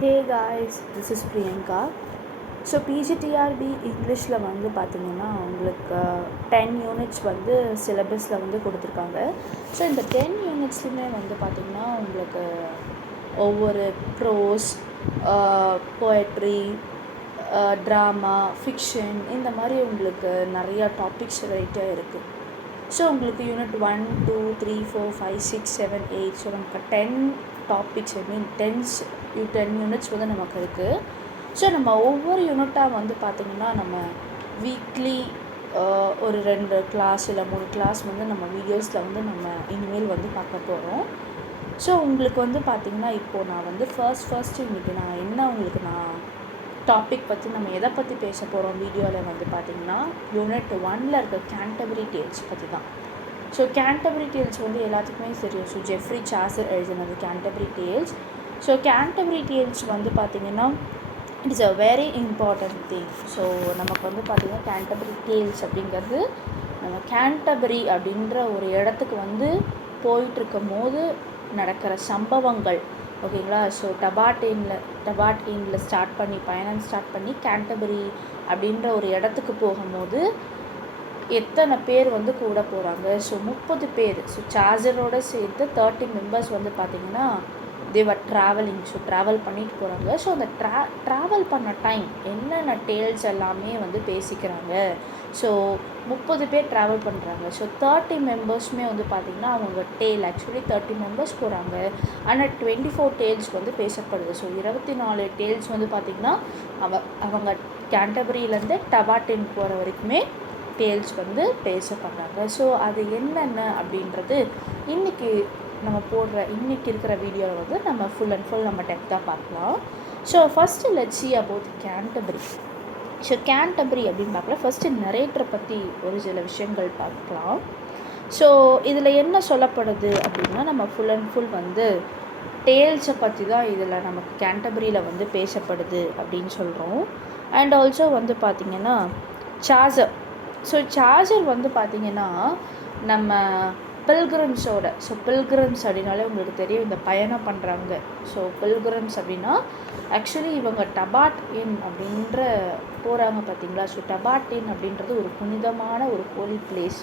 Hey guys, this is Priyanka. So PGTRB இங்கிலீஷில் வந்து பார்த்திங்கன்னா உங்களுக்கு 10 யூனிட்ஸ் வந்து சிலபஸில் வந்து கொடுத்துருக்காங்க. ஸோ இந்த 10 யூனிட்ஸ்லையுமே வந்து பார்த்திங்கன்னா உங்களுக்கு ஒவ்வொரு ப்ரோஸ், போயட்ரி, ட்ராமா, ஃபிக்ஷன் இந்த மாதிரி உங்களுக்கு நிறையா டாபிக்ஸ் ரைட்டாக இருக்குது. ஸோ உங்களுக்கு யூனிட் 1, 2, 3, 4, 5, 6, 7, 8 ஸோ நமக்கு 10 டாபிக்ஸ் டென் யூனிட்ஸ் வந்து நமக்கு இருக்குது. ஸோ நம்ம ஒவ்வொரு யூனிட்டாக வந்து பார்த்திங்கன்னா நம்ம வீக்லி ஒரு 2 கிளாஸ் இல்லை 3 கிளாஸ் வந்து நம்ம வீடியோஸில் வந்து நம்ம இனிமேல் வந்து பார்க்க போகிறோம். ஸோ உங்களுக்கு வந்து பார்த்திங்கன்னா இப்போது நான் வந்து ஃபர்ஸ்ட்டு இன்றைக்கி நான் என்ன உங்களுக்கு டாபிக் பற்றி நம்ம எதை பற்றி பேச போகிறோம் வீடியோவில் வந்து பார்த்திங்கன்னா யூனிட் 1ல் இருக்க கேண்டபரி டேல்ஸ் பற்றி தான். ஸோ கேண்டபரி டேல்ஸ் வந்து எல்லாத்துக்குமே தெரியும். ஸோ ஜெஃப்ரி சாசர் எழுதினது Canterbury tales. So Canterbury tales வந்து பார்த்திங்கன்னா it is a very important thing. So நமக்கு வந்து பார்த்திங்கன்னா கேண்டபரி டேல்ஸ் அப்படிங்கிறது நம்ம கேண்டபரி அப்படின்ற ஒரு இடத்துக்கு வந்து போயிட்டுருக்கும் போது நடக்கிற சம்பவங்கள், ஓகேங்களா. ஸோ டபாட்டீனில் பயணம் ஸ்டார்ட் பண்ணி கேண்டபரி அப்படின்ற ஒரு இடத்துக்கு போகும்போது எத்தனை பேர் வந்து கூட போகிறாங்க. ஸோ 30 பேர். ஸோ சார்ஜரோடு சேர்த்து 30 மெம்பர்ஸ் வந்து பார்த்திங்கன்னா தேவர் ட்ராவலிங். ஸோ ட்ராவல் பண்ணிட்டு போகிறாங்க. ஸோ அந்த ட்ராவல் பண்ண டைம் என்னென்ன டேல்ஸ் எல்லாமே வந்து பேசிக்கிறாங்க. ஸோ 30 பேர் ட்ராவல் பண்ணுறாங்க. ஸோ 30 மெம்பர்ஸுமே வந்து பார்த்திங்கன்னா அவங்க டேல் ஆக்சுவலி 30 மெம்பர்ஸ் போகிறாங்க. ஆனால் 24 டேல்ஸ் வந்து பேசப்படுது. ஸோ 24 டேல்ஸ் வந்து பார்த்திங்கன்னா அவங்க கேண்டபரியிலேருந்து டபாட்டின் போகிற வரைக்குமே டேல்ஸ் வந்து பேசப்படுறாங்க. ஸோ அது என்னென்ன அப்படின்றது இன்றைக்கி இருக்கிற வீடியோவில் வந்து நம்ம ஃபுல் அண்ட் ஃபுல் நம்ம டெப்த்தாக பார்க்கலாம். So first let's see about Canterbury. So Canterbury அப்படின்னு பார்க்கல, ஃபஸ்ட்டு நரேட்டரை பற்றி ஒரு சில விஷயங்கள் பார்க்கலாம். ஸோ இதில் என்ன சொல்லப்படுது அப்படின்னா நம்ம ஃபுல் அண்ட் ஃபுல் வந்து டேல்ஸை பற்றி தான் இதில் நமக்கு கேண்டபரியில் வந்து பேசப்படுது அப்படின்னு சொல்கிறோம். அண்ட் ஆல்சோ வந்து பார்த்திங்கன்னா சார்ஜர். ஸோ சார்ஜர் வந்து பார்த்திங்கன்னா நம்ம பில்கிரிம்ஸோட, ஸோ பில்கிரிம்ஸ் அப்படின்னாலே உங்களுக்கு தெரியும் இந்த பயணம் பண்ணுறாங்க. ஸோ பில்கிரிம்ஸ் அப்படின்னா ஆக்சுவலி இவங்க டபாட்டின் அப்படின்ற போகிறாங்க பார்த்திங்களா. ஸோ டபாட்டின் அப்படின்றது ஒரு புனிதமான ஒரு holy place.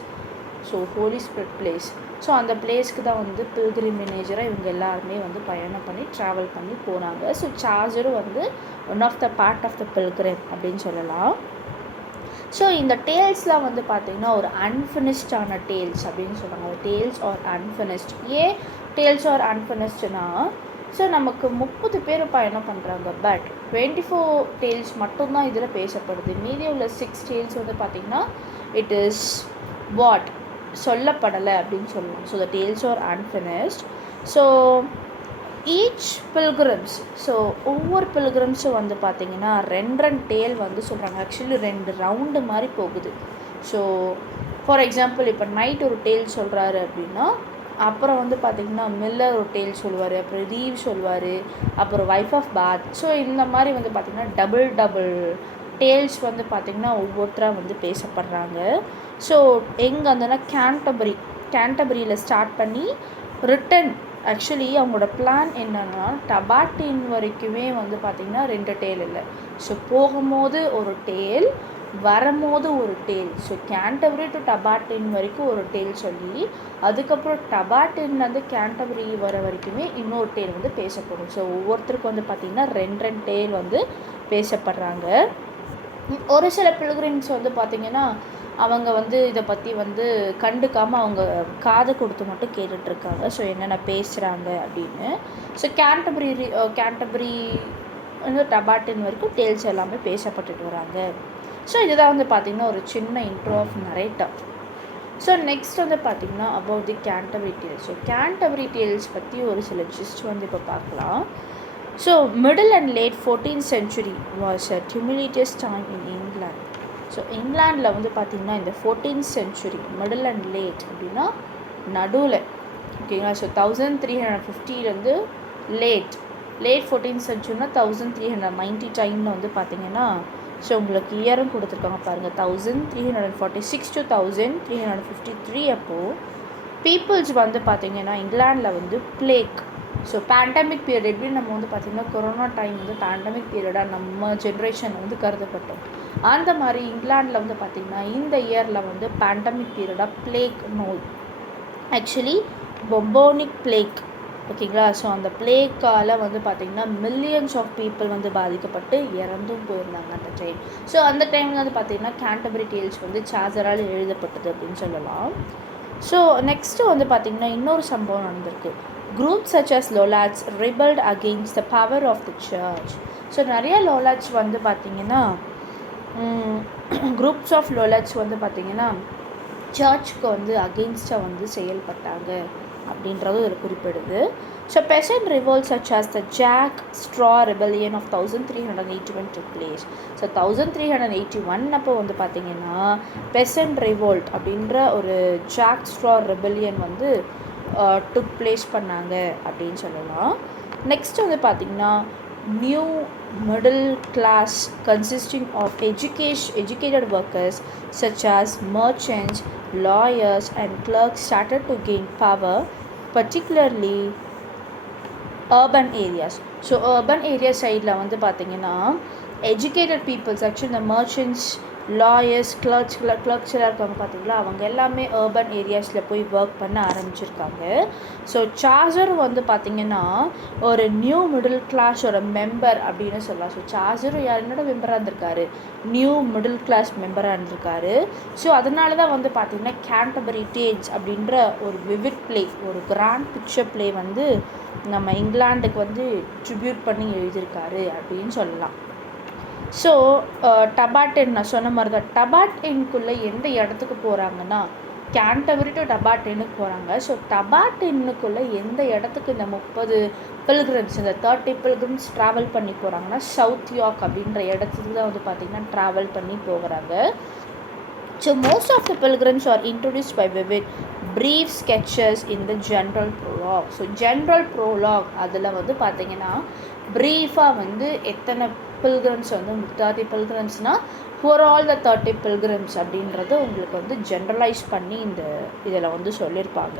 So holy spirit place. So அந்த பிளேஸ்க்கு தான் வந்து பில்கிரிமினேஜராக இவங்க எல்லாருமே வந்து பயணம் பண்ணி ட்ராவல் பண்ணி போனாங்க. ஸோ சார்ஜரும் வந்து one of the part of the pilgrim அப்படின்னு சொல்லலாம். ஸோ இந்த டேல்ஸ்லாம் வந்து பார்த்திங்கன்னா ஒரு அன்ஃபினிஷ்டான டேல்ஸ் அப்படின்னு சொல்கிறாங்க. Tales are unfinished. ஏன் டேல்ஸ் ஆர் அன்ஃபினிஷ்டுனா ஸோ நமக்கு 30 பேர் பயணம் பண்ணுறாங்க. பட் 24 டேல்ஸ் மட்டும்தான் இதில் பேசப்படுது. மீதி உள்ள 6 டேல்ஸ் வந்து பார்த்திங்கன்னா இட் இஸ் சொல்லப்படலை அப்படின்னு சொல்லலாம். So the tales are unfinished. So each pilgrims, so ஒவ்வொரு பில்கிரிம்ஸும் வந்து பார்த்திங்கன்னா 2 டேல் வந்து சொல்கிறாங்க. ஆக்சுவலி 2 ரவுண்டு மாதிரி போகுது. ஸோ ஃபார் எக்ஸாம்பிள் இப்போ நைட் ஒரு டேல் சொல்கிறாரு அப்படின்னா அப்புறம் வந்து பார்த்திங்கன்னா மில்லர் ஒரு டேல் சொல்லுவார், அப்புறம் ரீவ் சொல்லுவார், அப்புறம் வைஃப் ஆஃப் பாத். ஸோ இந்த மாதிரி வந்து பார்த்திங்கன்னா டபுள் டேல்ஸ் வந்து பார்த்திங்கன்னா ஒவ்வொருத்தராக வந்து பேசப்படுறாங்க. ஸோ எங்கே வந்தோன்னா கேண்டபரியில் ஸ்டார்ட் பண்ணி ரிட்டன் ஆக்சுவலி அவங்களோட பிளான் என்னென்னா டபாட்டின் வரைக்குமே வந்து பார்த்திங்கன்னா 2 டேல் இல்லை. ஸோ போகும்போது ஒரு டேல், வரும்போது ஒரு டேல். ஸோ கேண்டபரி டு டபாட்டின் வரைக்கும் ஒரு டேல் சொல்லி அதுக்கப்புறம் டபாட்டின்லேருந்து கேண்டபரி வர வரைக்குமே இன்னொரு டேல் வந்து பேசப்படும். ஸோ ஒவ்வொருத்தருக்கும் வந்து பார்த்திங்கன்னா 2 டேல் வந்து பேசப்படுறாங்க. ஒரு சில பில்கிரிம்ஸ் வந்து பார்த்திங்கன்னா அவங்க வந்து இதை பற்றி வந்து கண்டுக்காமல் அவங்க காது கொடுத்து மட்டும் கேட்டுட்ருக்காங்க. ஸோ என்னென்ன பேசுகிறாங்க அப்படின்னு. ஸோ கேண்டபரி வந்து டபாட்டின் வரைக்கும் டேல்ஸ் எல்லாமே பேசப்பட்டுட்டு வராங்க. ஸோ இதுதான் வந்து பார்த்திங்கன்னா ஒரு சின்ன intro of narrator. So next வந்து பார்த்திங்கன்னா about the Canterbury tales. So Canterbury tales பற்றி ஒரு சில ஜிஸ்ட் வந்து இப்போ பார்க்கலாம். So middle and late 14th century was a tumultuous time in England. So இங்கிலாண்டில் வந்து பார்த்திங்கன்னா இந்த 14th century middle and late அப்படின்னா நடுவில், ஓகேங்களா. ஸோ 1350 லேட் 14th centuryனா 1390 டைமில் வந்து பார்த்திங்கன்னா ஸோ உங்களுக்கு இயரும் கொடுத்துருக்காங்க பாருங்கள் 1346 to 1353. அப்போது பீப்புள்ஸ் வந்து பார்த்திங்கன்னா இங்கிலாண்டில் வந்து பிளேக் ஸோ பேண்டமிக் பீரியட் எப்படி நம்ம வந்து பார்த்திங்கன்னா கொரோனா டைம் வந்து பேண்டமிக் பீரியடாக நம்ம ஜென்ரேஷன் வந்து கருதப்பட்டோம். அந்த மாதிரி இங்கிலாண்டில் வந்து பார்த்திங்கன்னா இந்த இயரில் வந்து பேண்டமிக் பீரியடாக பிளேக் நோய், ஆக்சுவலி பொபோனிக் பிளேக், ஓகேங்களா. ஸோ அந்த பிளேக்கால் வந்து பார்த்திங்கன்னா மில்லியன்ஸ் ஆஃப் பீப்புள் வந்து பாதிக்கப்பட்டு இறந்தும் போயிருந்தாங்க அந்த டைம். ஸோ அந்த டைமில் வந்து பார்த்திங்கன்னா கேண்டர்பரி டேல்ஸ் வந்து சார்ஜரால் எழுதப்பட்டது அப்படின்னு சொல்லலாம். ஸோ நெக்ஸ்ட்டு வந்து பார்த்திங்கன்னா இன்னொரு சம்பவம் நடந்திருக்கு. Groups such as Lollards rebelled against the power of the church. So நிறைய லோலாட்ஸ் வந்து பார்த்திங்கன்னா குரூப்ஸ் ஆஃப் லோலாட்ஸ் வந்து பார்த்திங்கன்னா சர்ச்சுக்கு வந்து அகெயின்ஸ்டாக வந்து செயல்பட்டாங்க அப்படின்றது இதில் குறிப்பிடுது. So peasant revolts such as the Jack Straw Rebellion of 1381 took place. So 1381 அப்போ வந்து பார்த்திங்கன்னா peasant revolt அப்படின்ற ஒரு ஜாக் ஸ்ட்ரா ரெபெல்லியன் வந்து டுக் பிளேஸ் பண்ணாங்க அப்படின்னு சொல்லலாம். நெக்ஸ்ட் வந்து பார்த்திங்கன்னா new middle class consisting of educated workers such as merchants, lawyers and clerks started to gain power, particularly urban areas. So urban area சைடில் வந்து பார்த்திங்கன்னா educated peoples, actually the merchants, lawyers, clerks எல்லாம் இருக்காங்க பார்த்தீங்களா, அவங்க எல்லாமே அர்பன் ஏரியாஸில் போய் work பண்ண ஆரம்பிச்சிருக்காங்க. ஸோ சார்ஜர் வந்து பார்த்திங்கன்னா ஒரு நியூ மிடில் கிளாஸோட மெம்பர் அப்படின்னு சொல்லலாம். ஸோ சார்ஜரும் என்னோட மெம்பராக இருந்திருக்காரு, நியூ மிடில் கிளாஸ் மெம்பராக இருந்திருக்காரு. ஸோ அதனால தான் வந்து பார்த்திங்கன்னா கேண்டர்பரி டேல்ஸ் அப்படின்ற ஒரு விவிட் பிளே, ஒரு கிராண்ட் பிக்சர் பிளே வந்து நம்ம இங்கிலாண்டுக்கு வந்து ட்ரிபியூட் பண்ணி எழுதியிருக்காரு அப்படின்னு சொல்லலாம். ஸோ டபாட்டென் நான் சொன்ன மாதிரி தான், டபாட்டென்குள்ளே எந்த இடத்துக்கு போகிறாங்கன்னா கேண்டர்பரி டு டபாட்டெனுக்கு போகிறாங்க. ஸோ டபாட்டென்னுக்குள்ளே எந்த இடத்துக்கு இந்த 30 பில்கிரிம்ஸ், இந்த 30 பில்கிரிம்ஸ் ட்ராவல் பண்ணி போகிறாங்கன்னா சவுத் யார்க் அப்படின்ற இடத்துக்கு தான் வந்து பார்த்திங்கன்னா ட்ராவல் பண்ணி போகிறாங்க. So most of the pilgrims are introduced by vivid brief sketches in the general prologue. So general prologue அதில் வந்து பார்த்திங்கன்னா ப்ரீஃபாக வந்து எத்தனை பில்கிரிம்ஸ் வந்து 30 பில்கிரிம்ஸ்னால் for all the 30 pilgrims அப்படின்றது உங்களுக்கு வந்து ஜென்ரலைஸ் பண்ணி இந்த இதில் வந்து சொல்லியிருப்பாங்க.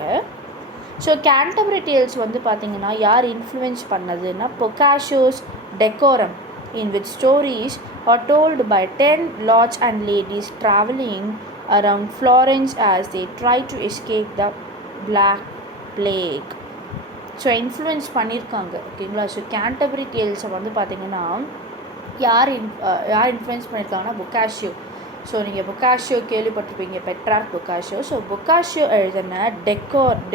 ஸோ கேண்டர்பரி டேல்ஸ் வந்து பார்த்திங்கன்னா யார் இன்ஃப்ளூயன்ஸ் பண்ணதுன்னா Boccaccio's decorum, in which stories are told by 10 lords and ladies traveling around Florence as they try to escape the Black Plague. So influence பண்ணியிருக்காங்க, ஓகேங்களா. ஸோ கேண்டர்பரி டேல்ஸை வந்து பார்த்திங்கன்னா யார் இன்ஃப்ளூயன்ஸ் பண்ணியிருக்காங்கன்னா பொக்காஷியோ. ஸோ நீங்கள் பொக்காஷியோ கேள்விப்பட்டிருப்பீங்க, பெட்ரார்க் பொக்காஷியோ. ஸோ பொக்காஷியோ எழுதின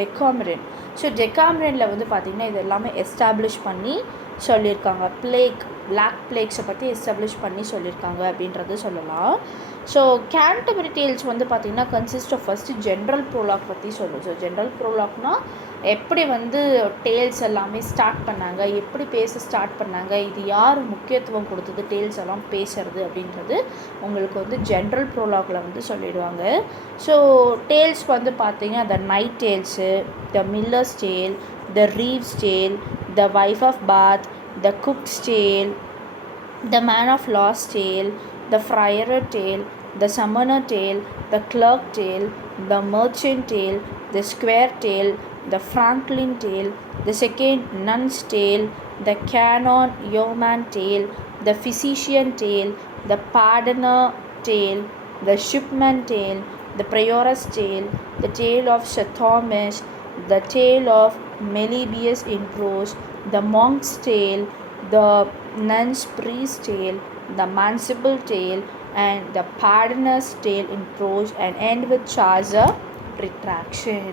டெக்காமரன். ஸோ டெக்காமரனில் வந்து பார்த்திங்கன்னா இது எல்லாமே எஸ்டாப்ளிஷ் பண்ணி சொல்லியிருக்காங்க. பிளாக் பிளேக்ஸை பற்றி எஸ்டாப்ளிஷ் பண்ணி சொல்லியிருக்காங்க அப்படின்றது சொல்லலாம். ஸோ கேண்டர்பரி டேல்ஸ் வந்து பார்த்திங்கன்னா consist of first general prologue பற்றி சொல்லும். ஸோ ஜென்ரல் ப்ரோலாக்னால் எப்படி வந்து டேல்ஸ் எல்லாமே ஸ்டார்ட் பண்ணாங்க, எப்படி பேச ஸ்டார்ட் பண்ணாங்க, இது யார் முக்கியத்துவம் கொடுத்தது டேல்ஸ் எல்லாம் பேசுறது அப்படின்றது உங்களுக்கு வந்து ஜென்ரல் ப்ரோலாகில் வந்து சொல்லிடுவாங்க. ஸோ டேல்ஸ் வந்து பார்த்திங்கன்னா the knight tales, the miller's tale, the reeve's tale, the wife of Bath, the cook's tale, the man of law's tale, the friar tale, the summoner tale, the clerk tale, the merchant tale, the square tale, the franklin tale, the second nun's tale, the canon yeoman tale, the physician tale, the pardoner tale, the shipman tale, the prioress tale, the tale of Sir Thomas, the tale of Melibœus in prose, the monk's tale, the nun's priest's tale, the manciple tale, and the pardoner's tale in prose, and end with Chaucer retraction.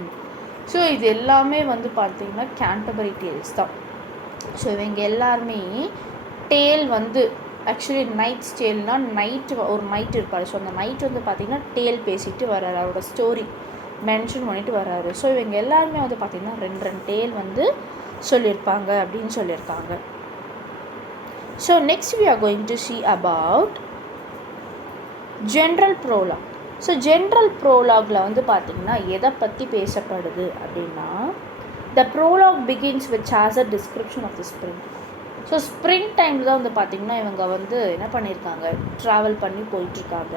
So இது எல்லாமே வந்து பார்த்திங்கன்னா Canterbury tales தான். So இவங்க எல்லாருமே Dale வந்து actually nights டேல்னால் ஒரு night இருப்பார். ஸோ அந்த நைட் வந்து பார்த்திங்கன்னா டேல் பேசிட்டு வர்றாரு, அவரோட ஸ்டோரி மென்ஷன் பண்ணிட்டு வர்றாரு. ஸோ இவங்க எல்லாருமே வந்து பார்த்திங்கன்னா 2 டேல் வந்து சொல்லியிருப்பாங்க அப்படின்னு சொல்லியிருக்காங்க. So next we are going to see about general prologue. So general ப்ரோலாகில் வந்து பார்த்திங்கன்னா எதை பற்றி பேசப்படுது அப்படின்னா the prologue begins with Chaucer's description of the spring. So spring டைமில் தான் வந்து பார்த்திங்கன்னா இவங்க வந்து என்ன பண்ணியிருக்காங்க, ட்ராவல் பண்ணி போயிட்டுருக்காங்க.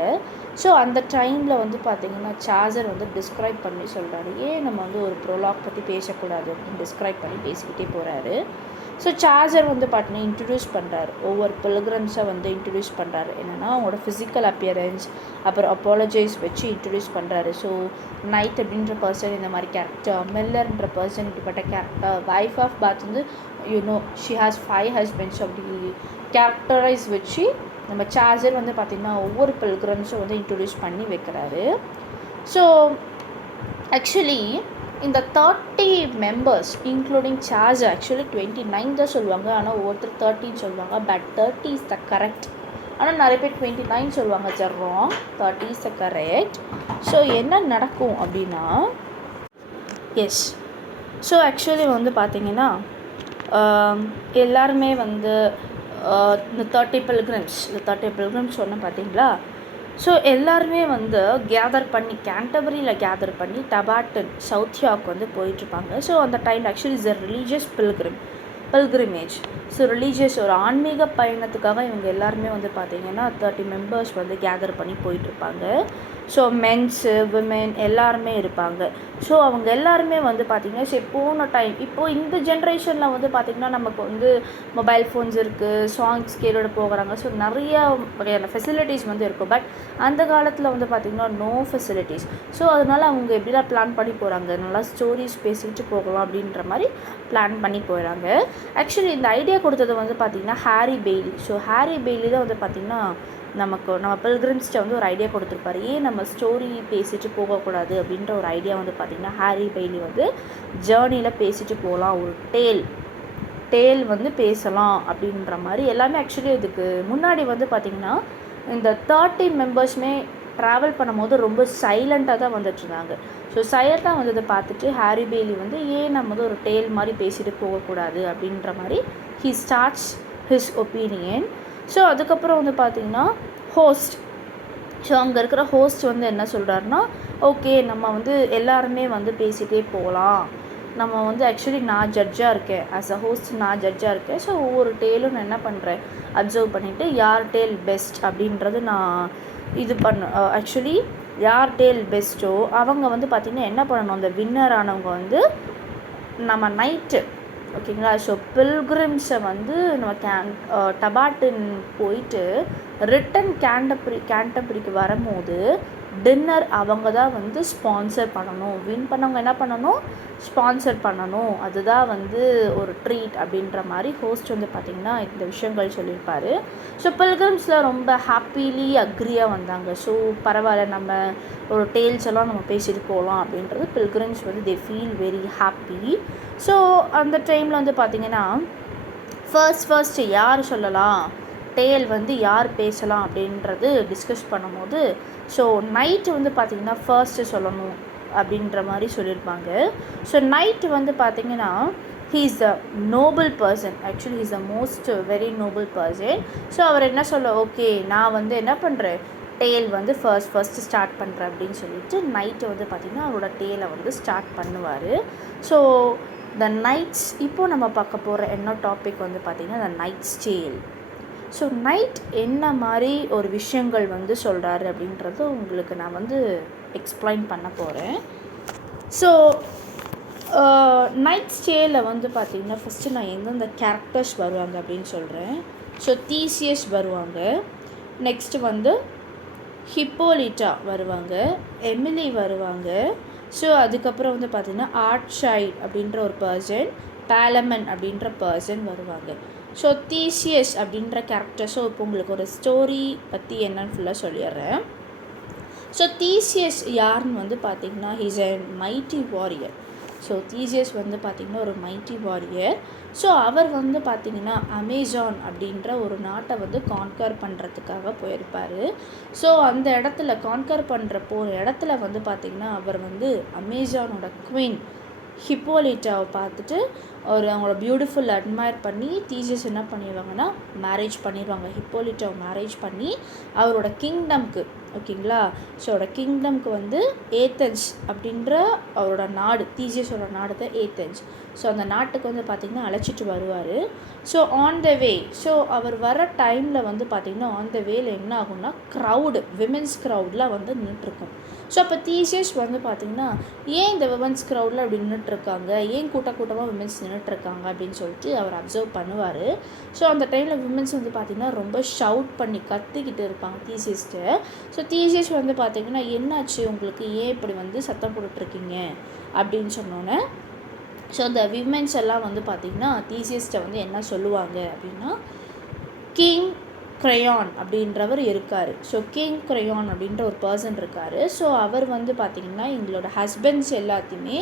ஸோ அந்த டைமில் வந்து பார்த்திங்கன்னா சார்ஜர் வந்து டிஸ்கிரைப் பண்ணி சொல்கிறாரு, ஏன் நம்ம வந்து ஒரு ப்ரோலாக் பற்றி பேசக்கூடாது அப்படின்னு டிஸ்கிரைப் பண்ணி பேசிக்கிட்டே போகிறாரு. ஸோ சார்ஜர் வந்து பார்த்தீங்கன்னா இன்ட்ரடியூஸ் பண்ணுறாரு, ஒவ்வொரு பில்கிரம்ஸை வந்து இன்ட்ரடியூஸ் பண்ணுறாரு. என்னென்னா அவங்களோட ஃபிசிக்கல் அப்பியரன்ஸ், அப்புறம் அப்பாலஜைஸ் வச்சு இன்ட்ரடியூஸ் பண்ணுறாரு. ஸோ நைட் அப்படின்ற பர்சன் இந்த மாதிரி கேரக்டர், மில்லர்ன்ற பர்சன் இப்படிப்பட்ட கேரக்டர், வைஃப் ஆஃப் பாத் வந்து ஷி ஹாஸ் 5 ஹஸ்பண்ட்ஸ் அப்படி கேரக்டரைஸ் வச்சு நம்ம சார்ஜர் வந்து பார்த்திங்கன்னா ஒவ்வொரு பில்கிரம்ஸும் வந்து இன்ட்ரடியூஸ் பண்ணி வைக்கிறாரு. ஸோ ஆக்சுவலி இந்த 30 மெம்பர்ஸ் இன்க்ளூடிங் சார்ஜ் ஆக்சுவலி 29 தான் சொல்லுவாங்க, ஆனால் ஒவ்வொருத்தர் 30 சொல்லுவாங்க. But 30 is the correct. ஆனால் நிறைய பேர் 29 சொல்லுவாங்க. It's wrong, 30 is the correct. So என்ன நடக்கும் அப்படின்னா, எஸ், ஸோ ஆக்சுவலி வந்து பார்த்திங்கன்னா எல்லாருமே வந்து இந்த 30 பில்கிரம்ஸ் சொன்ன பார்த்தீங்களா. ஸோ எல்லாருமே வந்து கேதர் பண்ணி கேண்டபரியில் கேதர் பண்ணி டபாட்டன் சவுத் யார்க் வந்து போயிட்டுருப்பாங்க. ஸோ அந்த time actually is a religious pilgrimage. So religious ஒரு ஆன்மீக பயணத்துக்காக இவங்க எல்லாருமே வந்து பார்த்திங்கன்னா 30 மெம்பர்ஸ் வந்து கேதர் பண்ணி போயிட்டுருப்பாங்க. ஸோ மென்ஸு விமென் எல்லாருமே இருப்பாங்க. ஸோ அவங்க எல்லாருமே வந்து பார்த்திங்கன்னா சரி போன டைம் இப்போது இந்த ஜென்ரேஷனில் வந்து பார்த்திங்கன்னா நமக்கு வந்து மொபைல் ஃபோன்ஸ் இருக்குது, சாங்ஸ் கேளோட போகிறாங்க. ஸோ நிறையா வகையான ஃபெசிலிட்டிஸ் வந்து இருக்கும். பட் அந்த காலத்தில் வந்து பார்த்திங்கன்னா நோ ஃபெசிலிட்டிஸ். ஸோ அதனால் அவங்க எப்படிலாம் பிளான் பண்ணி போகிறாங்க, நல்லா ஸ்டோரிஸ் பேசிட்டு போகலாம் அப்படின்ற மாதிரி பிளான் பண்ணி போகிறாங்க. ஆக்சுவலி இந்த ஐடியா கொடுத்தது வந்து பார்த்திங்கன்னா Harry Bailey. So Harry Bailey தான் வந்து பார்த்திங்கன்னா நம்ம பில்கிரிம்ஸ்ட்டை வந்து ஒரு ஐடியா கொடுத்துருப்பாரு, ஏன் நம்ம ஸ்டோரி பேசிட்டு போகக்கூடாது அப்படின்ற ஒரு ஐடியா வந்து பார்த்திங்கன்னா ஹாரி பெய்லி வந்து ஜேர்னியில் பேசிட்டு போகலாம், ஒரு டேல் வந்து பேசலாம் அப்படின்ற மாதிரி எல்லாமே. ஆக்சுவலி இதுக்கு முன்னாடி வந்து பார்த்திங்கன்னா இந்த 30 மெம்பர்ஸுமே ட்ராவல் பண்ணும்போது ரொம்ப சைலண்ட்டாக தான் வந்துட்டுருந்தாங்க. ஸோ சைலண்ட்டாக வந்ததை பார்த்துட்டு ஹாரி பெய்லி வந்து ஏன் நம்ம வந்து ஒரு டேல் மாதிரி பேசிட்டு போகக்கூடாது அப்படின்ற மாதிரி he starts his opinion. So அதுக்கப்புறம் வந்து பார்த்திங்கன்னா ஹோஸ்ட், ஸோ அங்கே இருக்கிற ஹோஸ்ட் வந்து என்ன சொல்கிறாருன்னா, ஓகே நம்ம வந்து எல்லாருமே வந்து பேசிகிட்டே போகலாம். நம்ம வந்து ஆக்சுவலி நான் ஜட்ஜாக இருக்கேன், ஆஸ் அ ஹோஸ்ட் நான் ஜட்ஜாக இருக்கேன். ஸோ ஒவ்வொரு டேலும் நான் என்ன பண்ணுறேன், அப்சர்வ் பண்ணிவிட்டு யார் டேல் பெஸ்ட் அப்படின்றது நான் இது ஆக்சுவலி யார் டேல் பெஸ்ட்டோ அவங்க வந்து பார்த்திங்கன்னா என்ன பண்ணணும், அந்த வின்னர் ஆனவங்க வந்து நம்ம நைட்டு ஓகேங்களா. ஸோ பில்கிரிம்ஸை வந்து நம்ம டபாட்டன் போயிட்டு ரிட்டன் கேண்டபரிக்கு வரும்போது டின்னர் அவங்க தான் வந்து ஸ்பான்சர் பண்ணணும். வின் பண்ணவங்க என்ன பண்ணணும், ஸ்பான்சர் பண்ணணும். அதுதான் வந்து ஒரு ட்ரீட் அப்படின்ற மாதிரி ஹோஸ்ட் வந்து பார்த்திங்கன்னா இந்த விஷயங்கள் சொல்லியிருப்பார். ஸோ பில்கிரிம்ஸில் ரொம்ப ஹாப்பிலி அக்ரியாக வந்தாங்க. ஸோ பரவாயில்ல, நம்ம ஒரு டேல்ஸ் எல்லாம் நம்ம பேசிட்டு போகலாம் அப்படின்றது பில்கிரிம்ஸ் வந்து they feel very happy. So அந்த டைமில் வந்து பார்த்திங்கன்னா ஃபர்ஸ்ட் யார் சொல்லலாம், டேல் வந்து யார் பேசலாம் அப்படின்றது டிஸ்கஸ் பண்ணும்போது ஸோ நைட்டு வந்து பார்த்திங்கன்னா ஃபர்ஸ்ட்டு சொல்லணும் அப்படின்ற மாதிரி சொல்லியிருப்பாங்க. ஸோ நைட்டு வந்து பார்த்திங்கன்னா he is a noble person, actually he is the most very noble person. So அவர் என்ன சொல்ல, ஓகே நான் வந்து என்ன பண்ணுறேன், டேல் வந்து ஃபர்ஸ்ட்டு ஸ்டார்ட் பண்ணுறேன் அப்படின்னு சொல்லிட்டு நைட்டு வந்து பார்த்திங்கன்னா அவரோட டேலை வந்து ஸ்டார்ட் பண்ணுவார். ஸோ த நைட்ஸ், இப்போது நம்ம பார்க்க போகிற என்ன டாபிக் வந்து பார்த்திங்கன்னா த நைட்ஸ் டேல். ஸோ நைட் என்ன மாதிரி ஒரு விஷயங்கள் வந்து சொல்கிறாரு அப்படின்றது உங்களுக்கு நான் வந்து எக்ஸ்பிளைன் பண்ண போகிறேன். ஸோ நைட்ஸ் டேலில் வந்து பார்த்திங்கன்னா ஃபஸ்ட்டு நான் எந்தெந்த கேரக்டர்ஸ் வருவாங்க அப்படின்னு சொல்கிறேன். ஸோ தீசியஸ் வருவாங்க, நெக்ஸ்ட்டு வந்து ஹிப்போலிட்டா வருவாங்க, எமிலி வருவாங்க. ஸோ அதுக்கப்புறம் வந்து பார்த்திங்கன்னா ஆர்ட்சைட் அப்படின்ற ஒரு பர்சன், பேலமன் அப்படின்ற பர்சன் வருவாங்க. ஸோ தீசியஸ் அப்படின்ற கேரக்டர், ஸோ இப்போ உங்களுக்கு ஒரு ஸ்டோரி பற்றி என்னன்னு ஃபுல்லாக சொல்லிடுறேன். ஸோ தீசியஸ் யாருன்னு வந்து பார்த்திங்கன்னா he's a mighty warrior. So Theseus வந்து பார்த்திங்கன்னா ஒரு மைட்டி வாரியர். ஸோ அவர் வந்து பார்த்திங்கன்னா அமேசான் அப்படின்ற ஒரு நாட்டை வந்து கான்கர் பண்ணுறதுக்காக போயிருப்பார். ஸோ அந்த இடத்துல கான்கர் பண்ணுறப்போ இடத்துல வந்து பார்த்திங்கன்னா அவர் வந்து அமேசானோட குவீன் ஹிப்போலிட்டாவை பார்த்துட்டு அவங்களோட பியூட்டிஃபுல் அட்மையர் பண்ணி தீசியஸ் என்ன பண்ணிடுவாங்கன்னா மேரேஜ் பண்ணிடுவாங்க. ஹிப்போலிட்டாவை மேரேஜ் பண்ணி அவரோட கிங்டம்க்கு, ஓகேங்களா, ஸோ அவரோட கிங்டம்க்கு வந்து ஏத்தன்ஸ் அப்படின்ற அவரோட நாடு, தீசியஸோட நாடு தான் ஏத்தன்ஸ். ஸோ அந்த நாட்டுக்கு வந்து பார்த்திங்கன்னா அழைச்சிட்டு வருவார். So on the way, so அவர் வர டைமில் வந்து பார்த்திங்கன்னா ஆன் த வேல என்ன ஆகும்னா க்ரௌடு, விமென்ஸ் க்ரௌட்லாம் வந்து நின்றுட்டுருக்கும். ஸோ அப்போ தீசியஸ் வந்து பார்த்திங்கன்னா ஏன் இந்த விமென்ஸ் க்ரௌடில் அப்படி நின்றுட்டுருக்காங்க, ஏன் கூட்டமாக விமென்ஸ் நின்றுட்டுருக்காங்க அப்படின்னு சொல்லிட்டு அவர் அப்சர்வ் பண்ணுவார். ஸோ அந்த டைமில் விமென்ஸ் வந்து பார்த்திங்கன்னா ரொம்ப ஷவுட் பண்ணி கத்திக்கிட்டு இருப்பாங்க தீசியஸ்ட்டு. ஸோ தீசியஸ் வந்து பார்த்திங்கன்னா என்னாச்சு உங்களுக்கு, ஏன் இப்படி வந்து சத்தம் போட்டுட்ருக்கீங்க அப்படின்னு சொன்னோன்னே, ஸோ அந்த விமென்ஸ் எல்லாம் வந்து பார்த்திங்கன்னா தீசியஸ்ட்டை வந்து என்ன சொல்லுவாங்க அப்படின்னா, கிங் க்ரையான் அப்படின்றவர் இருக்கார். ஸோ கிங் க்ரையான் அப்படின்ற ஒரு பர்சன் இருக்கார். ஸோ அவர் வந்து பார்த்திங்கன்னா எங்களோட ஹஸ்பண்ட்ஸ் எல்லாத்தையுமே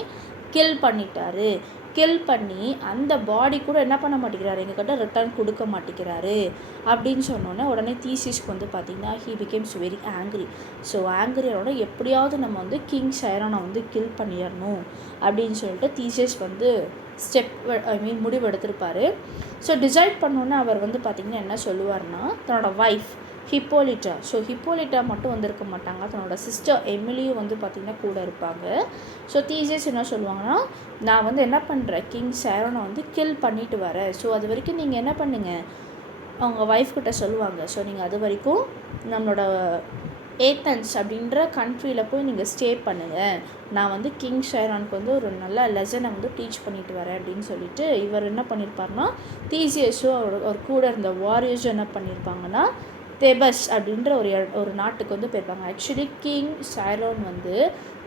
கில் பண்ணிட்டாரு. கில் பண்ணி அந்த பாடி கூட என்ன பண்ண மாட்டேங்கிறாரு, எங்ககிட்ட ரிட்டர்ன் கொடுக்க மாட்டேங்கிறாரு அப்படின்னு சொன்னோன்னே உடனே தீசியஸ்க்கு வந்து பார்த்திங்கன்னா he becomes very angry. So ஆங்க்ரியோட எப்படியாவது நம்ம வந்து கிங் சைரானை வந்து கில் பண்ணிடணும் அப்படின்னு சொல்லிட்டு தீசியஸ் வந்து முடிவு எடுத்திருப்பார். ஸோ டிசைட் பண்ணோன்னே அவர் வந்து பார்த்திங்கன்னா என்ன சொல்லுவார்னா, தன்னோட ஒய்ஃப் ஹிப்போலிட்டா, ஸோ ஹிப்போலிட்டா மட்டும் வந்திருக்க மாட்டாங்க, தன்னோட சிஸ்டர் எமிலியும் வந்து பார்த்திங்கன்னா கூட இருப்பாங்க. ஸோ தீசியஸ் என்ன சொல்லுவாங்கன்னா, நான் வந்து என்ன பண்ணுறேன், கிங் சைரானை வந்து கில் பண்ணிட்டு வரேன். ஸோ அது வரைக்கும் நீங்கள் என்ன பண்ணுங்கள், அவங்க ஒய்ஃப்கிட்ட சொல்லுவாங்க, ஸோ நீங்கள் அது வரைக்கும் நம்மளோட ஏத்தன்ஸ் அப்படின்ற கண்ட்ரியில் போய் நீங்கள் ஸ்டே பண்ணுங்கள், நான் வந்து கிங் சைரானுக்கு வந்து ஒரு நல்ல லெசனை வந்து டீச் பண்ணிட்டு வரேன் அப்படின்னு சொல்லிட்டு இவர் என்ன பண்ணியிருப்பார்னா, தீசியஸும் அவர் கூட இருந்த வாரியர்ஸும் என்ன பண்ணியிருப்பாங்கன்னா தெபஸ் அப்படின்ற ஒரு நாட்டுக்கு வந்து போயிருப்பாங்க. ஆக்சுவலி கிங் சைரான் வந்து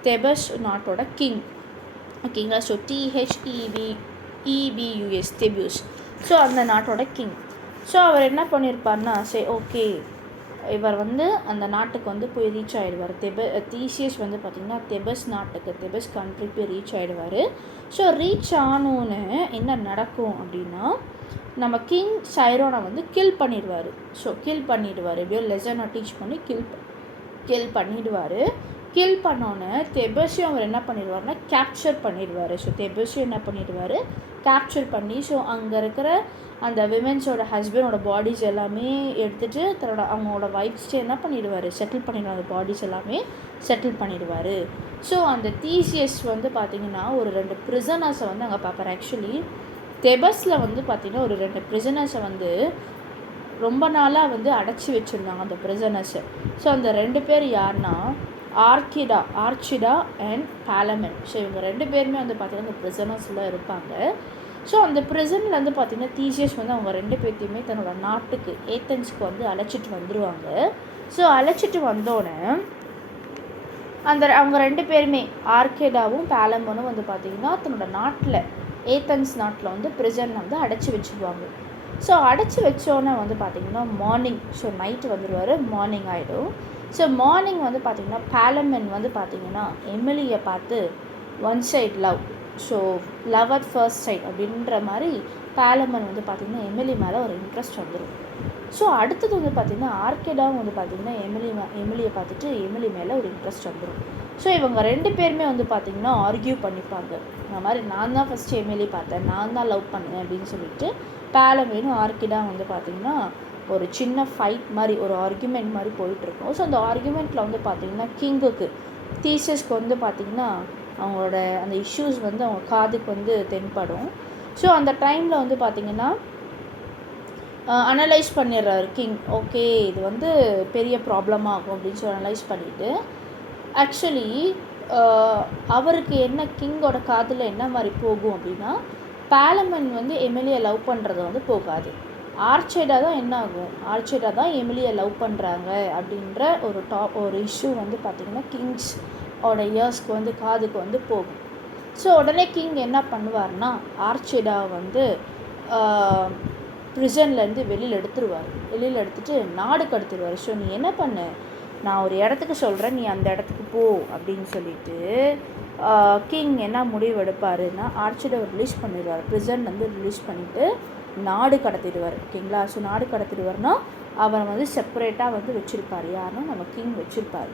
தெபஸ் நாட்டோட கிங், ஓகேங்களா. ஸோ THEBUS தெபியூஸ், ஸோ அந்த நாட்டோட கிங். ஸோ அவர் என்ன பண்ணியிருப்பார்னா, சரி ஓகே, இவர் வந்து அந்த நாட்டுக்கு வந்து போய் ரீச் ஆகிடுவார். தீசியஸ் வந்து பார்த்திங்கன்னா தெபஸ் நாட்டுக்கு, தெபஸ் கண்ட்ரி போய் ரீச் ஆகிடுவார். ஸோ ரீச் ஆனோன்னு என்ன நடக்கும் அப்படின்னா, நம்ம கிங் சைரானை வந்து கில் பண்ணிடுவார். ஸோ கில் பண்ணிடுவார், எப்படியோ லெசனை டீச் பண்ணி கில் பண்ணிடுவார். கில் பண்ணோன்னே தெபஸையும் அவர் என்ன பண்ணிடுவார்னா கேப்சர் பண்ணிடுவார். ஸோ தெபஸையும் என்ன பண்ணிடுவார், கேப்சர் பண்ணி, ஸோ அங்கே இருக்கிற அந்த விமென்ஸோட ஹஸ்பண்டோட பாடிஸ் எல்லாமே எடுத்துகிட்டு அவங்களோட வைஃப்ஸ்ட்டு என்ன பண்ணிடுவார், செட்டில் பண்ணிடுவாங்க, பாடிஸ் எல்லாமே செட்டில் பண்ணிடுவார். ஸோ அந்த தீசியஸ் வந்து பார்த்திங்கன்னா ஒரு 2 ப்ரிசனர்ஸை வந்து அங்கே பார்ப்பார். ஆக்சுவலி தெபஸில் வந்து பார்த்திங்கன்னா ஒரு 2 ப்ரிசனர்ஸை வந்து ரொம்ப நாளாக வந்து அடைச்சி வச்சுருந்தாங்க அந்த ப்ரிசனர்ஸை. ஸோ அந்த 2 பேர் யாருன்னா ஆர்ச்சிடா அண்ட் பாலமென். ஸோ இவங்க 2 பேருமே வந்து பார்த்திங்கன்னா அந்த ப்ரிசனர்ஸில் இருப்பாங்க. ஸோ அந்த ப்ரிசனில் வந்து பார்த்திங்கன்னா தீசியஸ் வந்து அவங்க 2 பேர்த்தையுமே தன்னோட நாட்டுக்கு ஏத்தன்ஸ்க்கு வந்து அழைச்சிட்டு வந்துடுவாங்க. ஸோ அழைச்சிட்டு வந்தோடனே அவங்க 2 பேருமே ஆர்கேடாவும் பாலமனும் வந்து பார்த்திங்கன்னா தன்னோட நாட்டில், ஏத்தன்ஸ் நாட்டில் வந்து ப்ரிசனில் வந்து அடைச்சி வச்சுருவாங்க. ஸோ அடைச்சி வச்சோன்னே வந்து பார்த்திங்கன்னா மார்னிங், ஸோ நைட்டு வந்துடுவார், மார்னிங் ஆகிடும். ஸோ மார்னிங் வந்து பார்த்திங்கன்னா பாலமென் வந்து பார்த்திங்கன்னா எமிலியை பார்த்து one side love, so love at first sight அப்படின்ற மாதிரி பாலமென் வந்து பார்த்திங்கன்னா எமிலி மேலே ஒரு இன்ட்ரெஸ்ட் வந்துடும். ஸோ அடுத்தது வந்து பார்த்திங்கன்னா ஆர்கேடாவும் வந்து பார்த்திங்கன்னா எமிலியை பார்த்துட்டு எமிலி மேலே ஒரு இன்ட்ரெஸ்ட் வந்துடும். ஸோ இவங்க 2 பேருமே வந்து பார்த்திங்கன்னா ஆர்கியூ பண்ணிப்பாங்க, இந்த மாதிரி நான் தான் ஃபஸ்ட்டு எமிலி பார்த்தேன், நான் தான் லவ் பண்ணேன் அப்படின்னு சொல்லிட்டு பாலமெனும் ஆர்கிடா வந்து பார்த்திங்கன்னா ஒரு சின்ன ஃபைட் மாதிரி, ஒரு ஆர்கியூமெண்ட் மாதிரி போயிட்டுருக்கோம். ஸோ அந்த ஆர்கியூமெண்ட்டில் வந்து பார்த்திங்கன்னா கிங்குக்கு, தீசியஸ்க்கு வந்து பார்த்திங்கன்னா அவங்களோட அந்த இஷ்யூஸ் வந்து அவங்க காதுக்கு வந்து தென்படும். ஸோ அந்த டைமில் வந்து பார்த்திங்கன்னா அனலைஸ் பண்ணிடுறாரு கிங், ஓகே இது வந்து பெரிய ப்ராப்ளமாக ஆகும் அப்படின்னு சொல்லி அனலைஸ் பண்ணிவிட்டு, ஆக்சுவலி அவருக்கு என்ன கிங்கோட காதில் என்ன மாதிரி போகும் அப்படின்னா, பாலமென் வந்து எமிலியை லவ் பண்ணுறது வந்து போகாது, ஆர்ச்சேடா தான் என்ன ஆகும், ஆர்ச்சேடா தான் எமிலியை லவ் பண்ணுறாங்க அப்படின்ற ஒரு இஷ்யூ வந்து பார்த்திங்கன்னா கிங்ஸோட இயர்ஸ்க்கு வந்து காதுக்கு வந்து போகும். ஸோ உடனே கிங் என்ன பண்ணுவார்னா ஆர்ச்சேடா வந்து ப்ரிசன்லேருந்து வெளியில் எடுத்துகிட்டு நாடு கடத்திடுவார். ஸோ நீ என்ன பண்ணு, நான் ஒரு இடத்துக்கு சொல்கிறேன், நீ அந்த இடத்துக்கு போ அப்படின்னு சொல்லிட்டு கிங் என்ன முடிவு எடுப்பாருன்னா ஆர்ச்சேடாவை ரிலீஸ் பண்ணிடுவார், ப்ரிசன்லேருந்து ரிலீஸ் பண்ணிவிட்டு நாடு கடத்திடுவார், ஓகேங்களா. ஸோ நாடு கடத்திடுவார்னா அவரை வந்து செப்பரேட்டாக வந்து வச்சுருப்பார், யாருன்னா நம்ம கிங் வச்சுருப்பார்.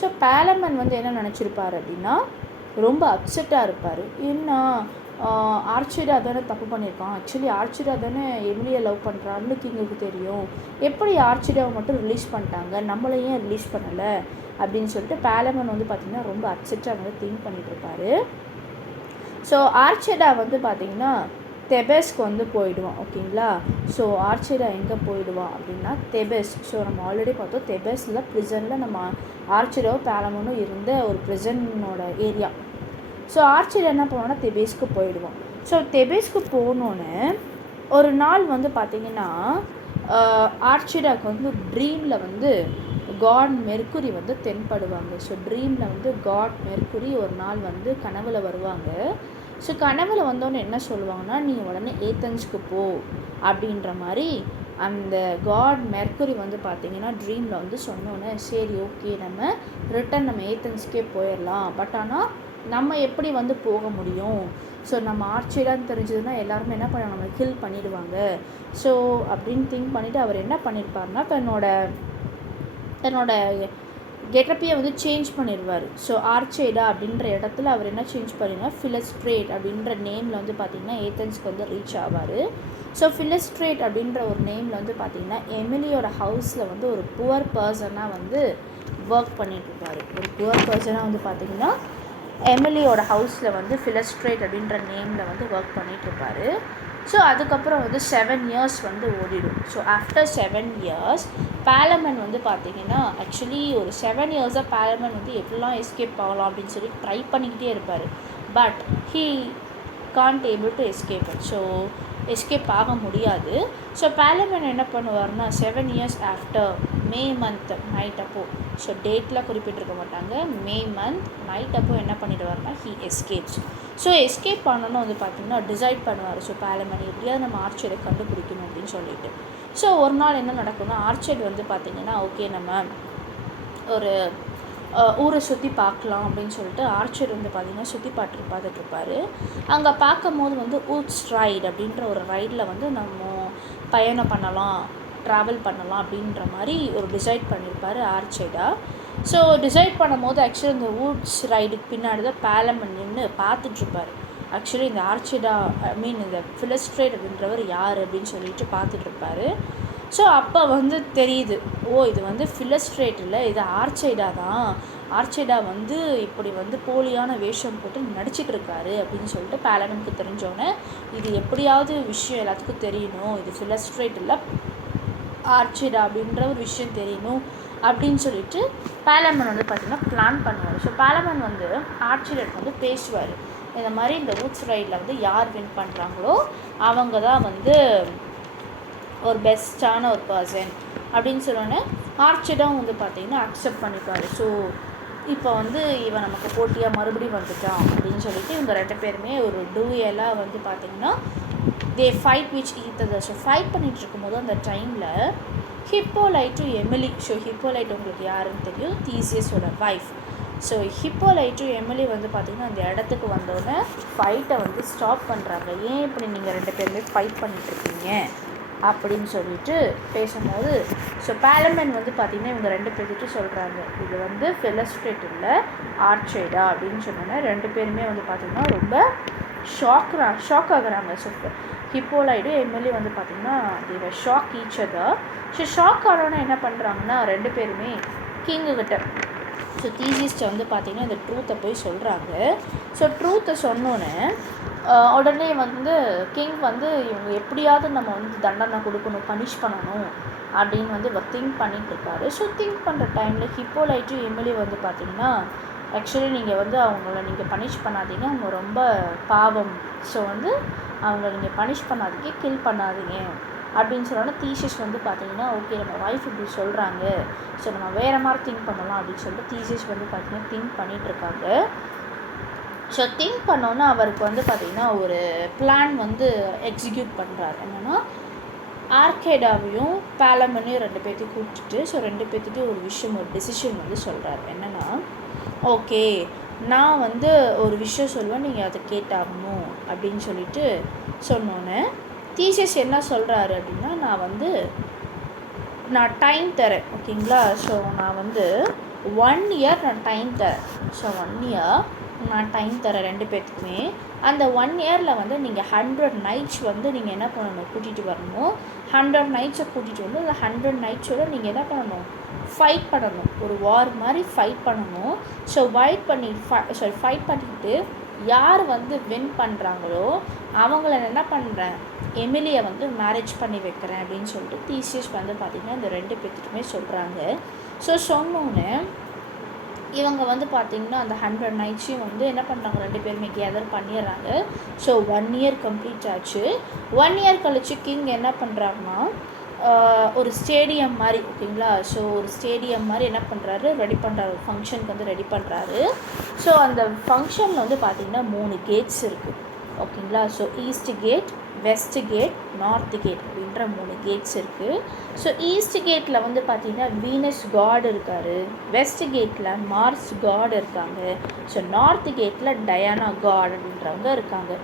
ஸோ பாலமென் வந்து என்ன நினச்சிருப்பார் அப்படின்னா ரொம்ப அப்செட்டாக இருப்பார், என்ன ஆர்ச்சிடா தானே தப்பு பண்ணியிருக்கான், ஆக்சுவலி ஆர்ச்சிடா தானே எமிலியை லவ் பண்ணுறான்னு கிங்குக்கு தெரியும், எப்படி ஆர்ச்சிடாவை மட்டும் ரிலீஸ் பண்ணிட்டாங்க, நம்மளை ஏன் ரிலீஸ் பண்ணலை அப்படின்னு சொல்லிட்டு பேலமன் வந்து பார்த்திங்கன்னா ரொம்ப அப்செட்டாக வந்து திங்க் பண்ணிகிட்ருப்பாரு. ஸோ ஆர்ச்சிடா வந்து பார்த்திங்கன்னா தெபஸ்க்கு வந்து போயிடுவான். ஓகேங்களா. ஸோ ஆர்ச்சிடா எங்கே போயிடுவான் அப்படின்னா தெபஸ். ஸோ நம்ம ஆல்ரெடி பார்த்தோம் தெபஸில் ப்ரிசனில் நம்ம ஆர்ச்சிடாவும் பேலமனும் இருந்த ஒரு ப்ரிசனோட ஏரியா. ஸோ ஆர்ச்சிடா என்ன பண்ணுவான்னா தெபேஸ்க்கு போயிடுவான். ஸோ தெபேஸ்க்கு போனோன்னு ஒரு நாள் வந்து பார்த்திங்கன்னா ஆர்ச்சிடாவுக்கு வந்து ட்ரீமில் வந்து காட் மெர்க்குரி வந்து தென்படுவாங்க. ஸோ ட்ரீமில் வந்து காட் மெர்க்குரி ஒரு நாள் வந்து கனவுல வருவாங்க. ஸோ கனவுல வந்தோன்னே என்ன சொல்லுவாங்கன்னா, நீ உடனே ஏத்தன்ஸ்க்கு போ அப்படின்ற மாதிரி அந்த காட் மெர்க்குரி வந்து பார்த்திங்கன்னா ட்ரீமில் வந்து சொன்னோன்னே சரி ஓகே நம்ம ரிட்டன் நம்ம ஏத்தன்ஸ்க்கே போயிடலாம், பட் ஆனால் நம்ம எப்படி வந்து போக முடியும், ஸோ நம்ம ஆர்ச்சிடான்னு தெரிஞ்சதுன்னா எல்லாருமே என்ன பண்ணுவாங்க, நம்ம கில் பண்ணிடுவாங்க. ஸோ அப்படின்னு திங்க் பண்ணிவிட்டு அவர் என்ன பண்ணியிருப்பாருன்னா தன்னோட கெட்டப்பையை வந்து சேஞ்ச் பண்ணிடுவார். ஸோ ஆர்ச்சைடா அப்படின்ற இடத்துல அவர் என்ன சேஞ்ச் பண்ணிடுவார், ஃபிலஸ்ட்ரேட் அப்படின்ற நேமில் வந்து பார்த்திங்கன்னா ஏத்தன்ஸ்க்கு வந்து ரீச் ஆவார். ஸோ ஃபிலஸ்ட்ரேட் அப்படின்ற ஒரு நேமில் வந்து பார்த்திங்கன்னா எமிலியோட ஹவுஸில் வந்து ஒரு புவர் பர்சனாக வந்து ஒர்க் பண்ணிட்டுருப்பார். ஒரு புவர் பர்சனாக வந்து பார்த்திங்கன்னா எமிலியோட ஹவுஸில் வந்து ஃபிலஸ்ட்ரேட் அப்படின்ற நேமில் வந்து ஒர்க் பண்ணிகிட்ருப்பார். ஸோ அதுக்கப்புறம் வந்து 7 years வந்து ஓடிடும். ஸோ ஆஃப்டர் 7 years பேலமன் வந்து பார்த்திங்கன்னா ஆக்சுவலி ஒரு 7 yearsஆக பேலமன் வந்து எப்படிலாம் எஸ்கேப் ஆகலாம் அப்படின்னு சொல்லி ட்ரை பண்ணிக்கிட்டே இருப்பார். But he can't able to escape. So escape ஆக முடியாது. ஸோ பேலமன் என்ன பண்ணுவார்னா 7 years after May month night அப்போது, ஸோ டேட்டில் குறிப்பிட்டிருக்க மாட்டாங்க, மே மந்த் நைட் அப்போது என்ன பண்ணிடுவார்னா ஹீ எஸ்கேப்ஸ். ஸோ எஸ்கேப் பண்ணணும் வந்து பார்த்திங்கன்னா டிசைட் பண்ணுவார். ஸோ பேலமன் எப்படியாவது நம்ம ஆர்ச்சரை கண்டுபிடிக்கணும் அப்படின்னு சொல்லிட்டு. ஸோ ஒரு நாள் என்ன நடக்கும்னா ஆர்ச்சர் வந்து பார்த்திங்கன்னா ஓகே நம்ம ஒரு ஊரை சுற்றி பார்க்கலாம் அப்படின்னு சொல்லிட்டு ஆர்ச்சர் வந்து பார்த்திங்கன்னா சுற்றி பார்த்துட்ருப்பார். அங்கே பார்க்கும் போது வந்து ஊட்ஸ் ரைடு அப்படின்ற ஒரு ரைடில் வந்து நம்ம பயணம் பண்ணலாம், ட்ராவல் பண்ணலாம் அப்படின்ற மாதிரி ஒரு டிசைட் பண்ணியிருப்பார் ஆர்ச்சைடா. ஸோ டிசைட் பண்ணும்போது ஆக்சுவலி இந்த ஊட்ஸ் ரைடுக்கு பின்னாடி தான் பேலமன் நின்று பார்த்துட்ருப்பார். ஆக்சுவலி இந்த ஆர்ச்சைடா இந்த ஃபிலஸ்ட்ரேட் அப்படின்றவர் யார் அப்படின்னு சொல்லிட்டு பார்த்துட்ருப்பார். ஸோ அப்போ வந்து தெரியுது, ஓ இது வந்து ஃபிலஸ்ட்ரேட் இல்லை, இது ஆர்ச்சைடா தான், ஆர்ச்சைடா வந்து இப்படி வந்து போலியான வேஷம் போட்டு நடிச்சிட்ருக்காரு அப்படின்னு சொல்லிட்டு பேலமனுக்கு தெரிஞ்சோன்னே இது எப்படியாவது விஷயம் எல்லாத்துக்கும் தெரியணும், இது ஃபிலஸ்ட்ரேட் இல்லை ஆர்ச்சைடா அப்படின்ற ஒரு விஷயம் தெரியணும் அப்படின்னு சொல்லிட்டு பேலமன் வந்து பார்த்திங்கன்னா பிளான் பண்ணுவார். ஸோ பேலமன் வந்து ஆர்ச்சைடாக்கு வந்து பேசுவார், இந்த மாதிரி இந்த ஊட்ஸ் ரைடில் வந்து யார் வின் பண்ணுறாங்களோ அவங்க தான் வந்து ஒரு பெஸ்ட்டான ஒரு பர்சன் அப்படின்னு சொன்னோன்னே ஆர்ச்சைடாவும் வந்து பார்த்திங்கன்னா அக்செப்ட் பண்ணிப்பார். ஸோ இப்போ வந்து இவன் நமக்கு போட்டியாக மறுபடியும் வந்துட்டான் அப்படின்னு சொல்லிட்டு இவங்க 2 பேருமே ஒரு டூயலாக வந்து பார்த்திங்கன்னா தே ஃபைட் விச் ஈத்ததர். ஸோ ஃபைட் பண்ணிகிட்டு இருக்கும்போது அந்த டைமில் ஹிப்போலைட்டு எமிலி, ஸோ ஹிப்போலைட் உங்களுக்கு யாருன்னு தெரியும், தீசியஸோட வைஃப். ஸோ ஹிப்போலைட்டு எமிலி வந்து பார்த்திங்கன்னா அந்த இடத்துக்கு வந்தோடனே ஃபைட்டை வந்து ஸ்டாப் பண்ணுறாங்க. ஏன் இப்படி நீங்கள் 2 பேருமே ஃபைட் பண்ணிகிட்ருக்கீங்க அப்படின்னு சொல்லிட்டு பேசும்போது ஸோ பேலமன் வந்து பார்த்திங்கன்னா இவங்க 2 பேர்கிட்ட சொல்கிறாங்க, இது வந்து ஃபிலஸ்ட்ரேட் இல்லை ஆர்ச்சைடா அப்படின்னு சொன்னோன்னே 2 பேருமே வந்து பார்த்திங்கன்னா ரொம்ப ஷாக் ஆகுறாங்க. ஸோ ஹிப்போலைடு எம்எல்ஏ வந்து பார்த்திங்கன்னா they were shock each other. So shock ஆனோன்னா என்ன பண்ணுறாங்கன்னா 2 பேருமே கிங்குக்கிட்ட, ஸோ தீசிஸ்ட்டை வந்து பார்த்திங்கன்னா இந்த ட்ரூத்தை போய் சொல்கிறாங்க. ஸோ ட்ரூத்தை சொன்னோன்னே உடனே வந்து கிங் வந்து இவங்க எப்படியாவது நம்ம வந்து தண்டனை கொடுக்கணும், பனிஷ் பண்ணணும் அப்படின்னு வந்து திங்க் பண்ணிகிட்ருக்காரு. ஸோ திங்க் பண்ணுற டைமில் ஹிப்போலைட்டு எம்எல்ஏ வந்து பார்த்திங்கன்னா ஆக்சுவலி நீங்கள் வந்து அவங்கள நீங்கள் பனிஷ் பண்ணாதீங்க, அவங்க ரொம்ப பாவம், ஸோ வந்து அவங்கள நீங்கள் பனிஷ் பண்ணாதீங்க, கில் பண்ணாதீங்க அப்படின்னு சொன்னோன்னா தீசிஸ் வந்து பார்த்திங்கன்னா ஓகே நம்ம ஒய்ஃப் இப்படி சொல்கிறாங்க, ஸோ நம்ம வேறு மாதிரி திங்க் பண்ணலாம் அப்படின்னு சொல்லிட்டு தீசிஸ் வந்து பார்த்திங்கன்னா திங்க் பண்ணிகிட்ருக்காங்க. ஸோ திங்க் பண்ணோன்னா அவருக்கு வந்து பார்த்திங்கன்னா ஒரு பிளான் வந்து எக்ஸிக்யூட் பண்ணுறாரு. என்னென்னா ஆர்ச்சைடாவையும் பேலமனையும் 2 பேர்த்தையும் கூப்பிட்டுட்டு ஸோ 2 பேர்த்திட்டையும் ஒரு விஷயம், ஒரு டெசிஷன் வந்து சொல்கிறாரு. என்னென்னா ஓகே நான் வந்து ஒரு விஷயம் சொல்லுவேன், நீங்கள் அதை கேட்டாகணும் அப்படின்னு சொல்லிட்டு சொன்னோன்னே தீசிஸ் என்ன சொல்கிறாரு அப்படின்னா நான் டைம் தரேன், ஓகேங்களா. ஸோ நான் வந்து 1 year நான் டைம் தரேன். ஸோ 1 year நான் டைம் தரேன் 2 பேர்த்துக்குமே. அந்த 1 இயரில் வந்து நீங்கள் 100 நைட்ஸ் வந்து நீங்கள் என்ன பண்ணணும், கூட்டிகிட்டு வரணும். 100 நைட்ஸை கூட்டிகிட்டு வந்து அந்த 100 நைட்ஸோடு நீங்கள் என்ன பண்ணணும், ஃபைட் பண்ணணும். ஒரு வார் மாதிரி ஃபைட் பண்ணணும். ஸோ ஃபைட் பண்ணிக்கிட்டு யார் வந்து வின் பண்ணுறாங்களோ அவங்கள என்ன பண்ணுறேன், எமிலியை வந்து மேரேஜ் பண்ணி வைக்கிறேன் அப்படின்னு சொல்லிட்டு தீசியஸ் வந்து பார்த்திங்கன்னா இந்த 2 பேர்த்துக்குமே சொல்கிறாங்க. ஸோ சொன்னோன்னே இவங்க வந்து பார்த்திங்கன்னா அந்த 100 நைட்ஸையும் வந்து என்ன பண்ணுறாங்க, 2 பேருமே கேதர் பண்ணிடுறாங்க. ஸோ 1 இயர் கம்ப்ளீட் ஆச்சு. 1 இயர் கழிச்சு கிங் என்ன பண்ணுறாங்கன்னா ஒரு ஸ்டேடியம் மாதிரி, ஓகேங்களா. ஸோ ஒரு ஸ்டேடியம் மாதிரி என்ன பண்ணுறாரு, ரெடி பண்ணுறாரு, ஒரு ஃபங்க்ஷனுக்கு வந்து ரெடி பண்ணுறாரு. ஸோ அந்த ஃபங்க்ஷனில் வந்து பார்த்திங்கன்னா 3 கேட்ஸ் இருக்குது, ஓகேங்களா. So east gate, west gate, north gate அப்படின்ற 3 கேட்ஸ் இருக்குது. ஸோ ஈஸ்ட் கேட்டில் வந்து பார்த்திங்கன்னா வீனஸ் காட் இருக்கார், வெஸ்ட் கேட்டில் மார்ஸ் காட் இருக்காங்க, ஸோ நார்த் கேட்டில் டயானா காட் அப்படின்றவங்க இருக்காங்க.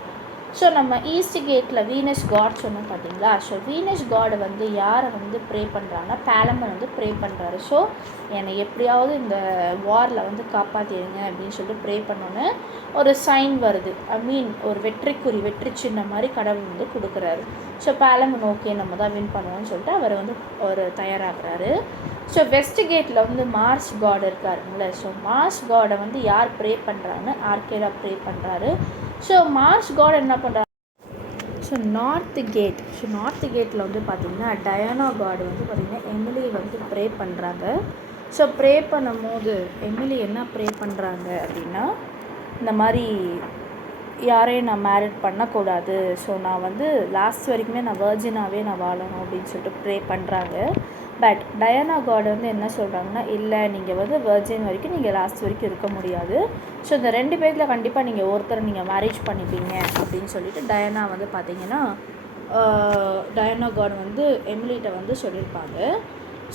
ஸோ நம்ம ஈஸ்ட் கேட்டில் வீனஸ் காட் சொன்னோம் பார்த்தீங்களா. ஸோ வீனஸ் காடை வந்து யாரை வந்து ப்ரே பண்ணுறாங்கன்னா பேலமன் வந்து ப்ரே பண்ணுறாரு. ஸோ என்னை எப்படியாவது இந்த வாரில் வந்து காப்பாற்றிடுங்க அப்படின்னு சொல்லிட்டு ப்ரே பண்ணோன்னு ஒரு சைன் வருது. ஒரு வெற்றி சின்ன மாதிரி கடவுள் வந்து கொடுக்குறாரு. ஸோ பேலமன் ஓகே நம்ம தான் வின் பண்ணுவோம்னு சொல்லிட்டு அவர் வந்து ஒரு தயாராகிறாரு. ஸோ வெஸ்ட் கேட்டில் வந்து மார்ஸ் காட் இருக்காருங்களே. ஸோ மார்ஸ் காடை வந்து யார் ப்ரே பண்ணுறாங்கன்னு ஆர்கேடா ப்ரே பண்ணுறாரு. ஸோ மார்ஸ் காட் என்ன பண்ணுறாரு, ஸோ நார்த் கேட்டில் வந்து பார்த்திங்கன்னா டயானா காட் வந்து பார்த்திங்கன்னா எமிலி வந்து ப்ரே பண்ணுறாங்க. ஸோ ப்ரே பண்ணும் போது எமிலி என்ன ப்ரே பண்ணுறாங்க அப்படின்னா, இந்த மாதிரி யாரையும் நான் மேரிட் பண்ணக்கூடாது, ஸோ நான் வந்து லாஸ்ட் வரைக்குமே நான் வர்ஜினாகவே நான் வாழணும் அப்படின்னு சொல்லிட்டு ப்ரே பண்ணுறாங்க. பட் டயானா காட் வந்து என்ன சொல்கிறாங்கன்னா, இல்லை நீங்கள் வந்து வர்ஜின் வரைக்கும் நீங்கள் லாஸ்ட் வரைக்கும் இருக்க முடியாது, ஸோ இந்த 2 பேரில் கண்டிப்பாக நீங்கள் ஒருத்தரை நீங்கள் மேரேஜ் பண்ணிப்பீங்க அப்படின்னு சொல்லிட்டு டயானா வந்து பார்த்திங்கன்னா டயானா காட் வந்து எமிலிகிட்ட வந்து சொல்லியிருப்பாங்க.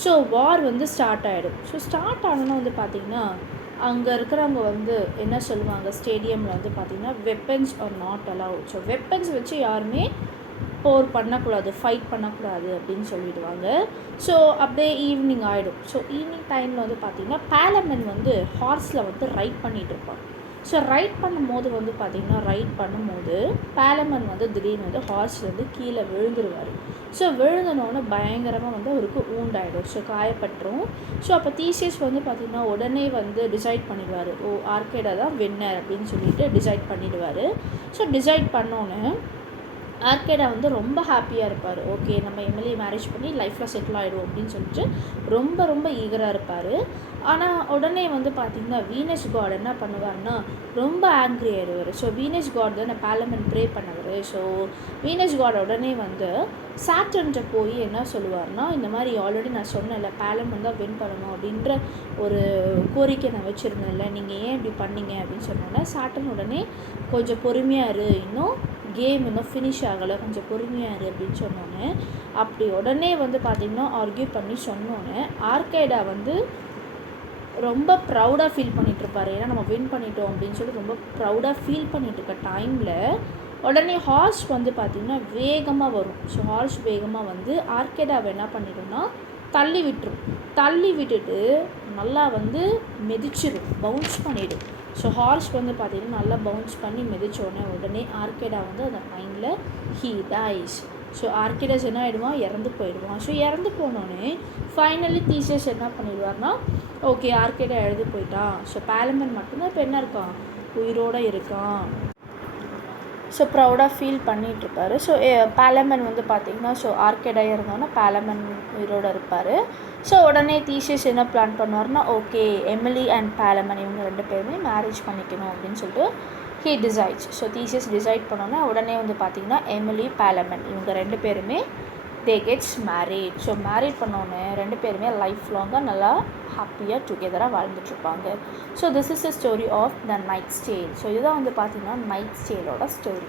ஸோ வார் வந்து ஸ்டார்ட் ஆகிடும். ஸோ ஸ்டார்ட் ஆனோன்னா வந்து பார்த்திங்கன்னா அங்கே இருக்கிறவங்க வந்து என்ன சொல்லுவாங்க, ஸ்டேடியமில் வந்து பார்த்திங்கன்னா weapons are not allowed. So weapons வச்சு யாருமே போர் பண்ணக்கூடாது, ஃபைட் பண்ணக்கூடாது அப்படின்னு சொல்லிடுவாங்க. ஸோ அப்படியே ஈவினிங் ஆகிடும். ஸோ ஈவினிங் டைமில் வந்து பார்த்திங்கன்னா பேலமன் வந்து ஹார்ஸில் வந்து ரைட் பண்ணிகிட்ருப்பான். ஸோ ரைட் பண்ணும்போது வந்து பார்த்திங்கன்னா பேலமன் வந்து திடீர்னு வந்து ஹார்ஸ்லேருந்து கீழே விழுந்துருவார். ஸோ விழுந்தனோடனே பயங்கரமாக வந்து அவருக்கு ஊண்டாயிடும். ஸோ காயப்பட்டுரும். ஸோ அப்போ தீசியஸ் வந்து பார்த்திங்கன்னா உடனே வந்து டிசைட் பண்ணிடுவார், ஆர்கேடா தான் வின்னர் அப்படின்னு சொல்லிட்டு டிசைட் பண்ணிடுவார். ஸோ டிசைட் பண்ணோன்னே ஆர்கேடா வந்து ரொம்ப ஹாப்பியாக இருப்பார். ஓகே நம்ம எம்எல்ஏ மேரேஜ் பண்ணி லைஃப்பில் செட்டில் ஆகிடும் அப்படின்னு சொல்லிட்டு ரொம்ப ஈகராக இருப்பார். ஆனால் உடனே வந்து பார்த்திங்கன்னா வீனஸ் காட் என்ன பண்ணுவார்னா ரொம்ப ஆங்க்ரி ஆகிடுவார். ஸோ வீனஸ் காட் தான் பேலமன் ப்ரே பண்ணவர். ஸோ வீனஸ் காட் உடனே வந்து சாட்டர்ன்ட்ட போய் என்ன சொல்லுவார்னா, இந்த மாதிரி ஆல்ரெடி நான் சொன்னேன்ல பேலமன் தான் வின் பண்ணணும் அப்படின்ற ஒரு கோரிக்கை நான் வச்சுருந்தேன்ல, நீங்கள் ஏன் இப்படி பண்ணீங்க அப்படின்னு சொன்னோன்னே சாட்டன் உடனே கொஞ்சம் பொறுமையாக இரு, கேம் இன்னும் ஃபினிஷ் ஆகலை, கொஞ்சம் பொறுமையாக இரு அப்படின்னு சொன்னோன்னே அப்படி உடனே வந்து பார்த்திங்கன்னா ஆர்கியூ பண்ணி சொன்னோன்னே ஆர்கேடா வந்து ரொம்ப ப்ரௌடாக ஃபீல் பண்ணிகிட்ருப்பார். ஏன்னா நம்ம வின் பண்ணிட்டோம் அப்படின்னு சொல்லி ரொம்ப ப்ரௌடாக ஃபீல் பண்ணிகிட்ருக்க டைமில் உடனே ஹார்ஸ் வந்து பார்த்திங்கன்னா வேகமாக வரும். ஸோ ஹார்ஸ் வேகமாக வந்து ஆர்கேடாவை என்ன பண்ணிடும்னா தள்ளி விட்டுட்டு நல்லா வந்து மிதிச்சிடும், பவுன்ஸ் பண்ணிவிடும். ஸோ ஹார்ஸ் வந்து பார்த்திங்கன்னா நல்லா பவுன்ஸ் பண்ணி மிதித்தோடனே உடனே ஆர்கேடா வந்து அந்த டைமில் ஹீ டைஸ். ஸோ ஆர்கேடாஸ் என்ன ஆகிடுவான், இறந்து போயிடுவான். ஸோ இறந்து போனோடனே ஃபைனலி தீசியஸ் என்ன பண்ணிடுவார்னா, ஓகே ஆர்கேடா எழுதி போயிட்டான், ஸோ பேலமன் மட்டும்தான் இப்போ என்ன இருக்கான், உயிரோடு இருக்கான். ஸோ ப்ரௌடாக ஃபீல் பண்ணிகிட்ருப்பார். ஸோ பேலமன் வந்து பார்த்திங்கன்னா ஸோ ஆர்கேடா இருந்தோன்னா பேலமன் உயிரோடு இருப்பார். ஸோ உடனே தீசியஸ் என்ன பிளான் பண்ணுவார்னா, ஓகே எமிலி அண்ட் பேலமன் இவங்க 2 பேருமே மேரேஜ் பண்ணிக்கணும் அப்படின்னு சொல்லிட்டு he decides. So Theseus decide பண்ணோன்னா உடனே வந்து பார்த்திங்கன்னா எமிலி பேலமன் இவங்க 2 பேருமே they gets married. So married பண்ணோன்னே 2 பேருமே லைஃப் லாங்காக நல்லா ஹாப்பியாக டுகெதராக வாழ்ந்துட்டுருப்பாங்க. So this is the story of the knight's tale. So இதுதான் வந்து பார்த்திங்கன்னா நைட்ஸ் டேலோட ஸ்டோரி.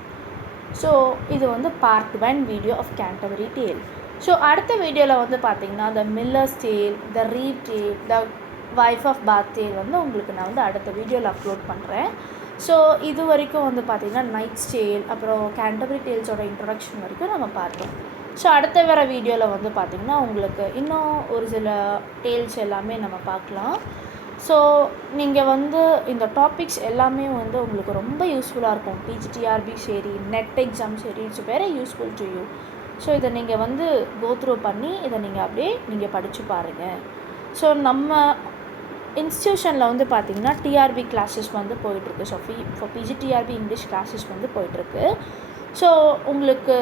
ஸோ இது வந்து part 1 video of Canterbury tale. So அடுத்த வீடியோவில் வந்து பார்த்திங்கன்னா the miller's tale, the reeve tale, the wife of path Dale வந்து உங்களுக்கு நான் வந்து அடுத்த வீடியோவில் அப்லோட் பண்ணுறேன். ஸோ இது வரைக்கும் வந்து பார்த்திங்கன்னா நைட்ஸ் டேல் அப்புறம் கேண்டர்பரி டேல்ஸோட இன்ட்ரொடக்ஷன் வரைக்கும் நம்ம பார்த்தோம். ஸோ அடுத்த வர வீடியோவில் வந்து பார்த்திங்கன்னா உங்களுக்கு இன்னும் ஒரு சில டேல்ஸ் எல்லாமே நம்ம பார்க்கலாம். ஸோ நீங்கள் வந்து இந்த டாபிக்ஸ் எல்லாமே வந்து உங்களுக்கு ரொம்ப யூஸ்ஃபுல்லாக இருக்கும். பிஜிடிஆர்பி சரி, நெட் எக்ஸாம் சரி, it's very useful to you. So இதை நீங்கள் வந்து கோ த்ரூ பண்ணி இதை நீங்கள் அப்படியே நீங்கள் படித்து பாருங்கள். ஸோ நம்ம இன்ஸ்டியூஷனில் வந்து பார்த்திங்கன்னா டிஆர்பி கிளாஸஸ் வந்து போயிட்டுருக்கு. ஸோ இப்போ பிஜிடிஆர்பி இங்கிலீஷ் கிளாஸஸ் வந்து போயிட்டுருக்கு. ஸோ உங்களுக்கு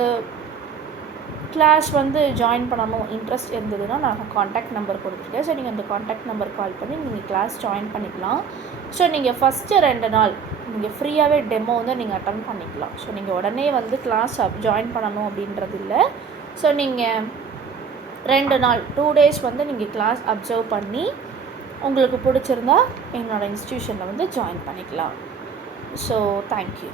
கிளாஸ் வந்து ஜாயின் பண்ணணும் இன்ட்ரெஸ்ட் இருந்ததுன்னா நான் காண்டாக்ட் நம்பர் கொடுத்துருக்கேன். ஸோ நீங்கள் அந்த காண்டாக்ட் நம்பர் கால் பண்ணி நீங்கள் கிளாஸ் ஜாயின் பண்ணிக்கலாம். ஸோ நீங்கள் ஃபஸ்ட்டு 2 நாள் நீங்கள் ஃப்ரீயாகவே டெமோ வந்து நீங்கள் அட்டன் பண்ணிக்கலாம். ஸோ நீங்கள் உடனே வந்து கிளாஸ் ஜாயின் பண்ணணும் அப்படின்றது இல்லை. ஸோ நீங்கள் 2 நாள் 2 days வந்து நீங்கள் கிளாஸ் அப்சர்வ் பண்ணி உங்களுக்கு பிடிச்சிருந்தா என்னோடய இன்ஸ்டியூஷனில் வந்து ஜாயின் பண்ணிக்கலாம். So thank you.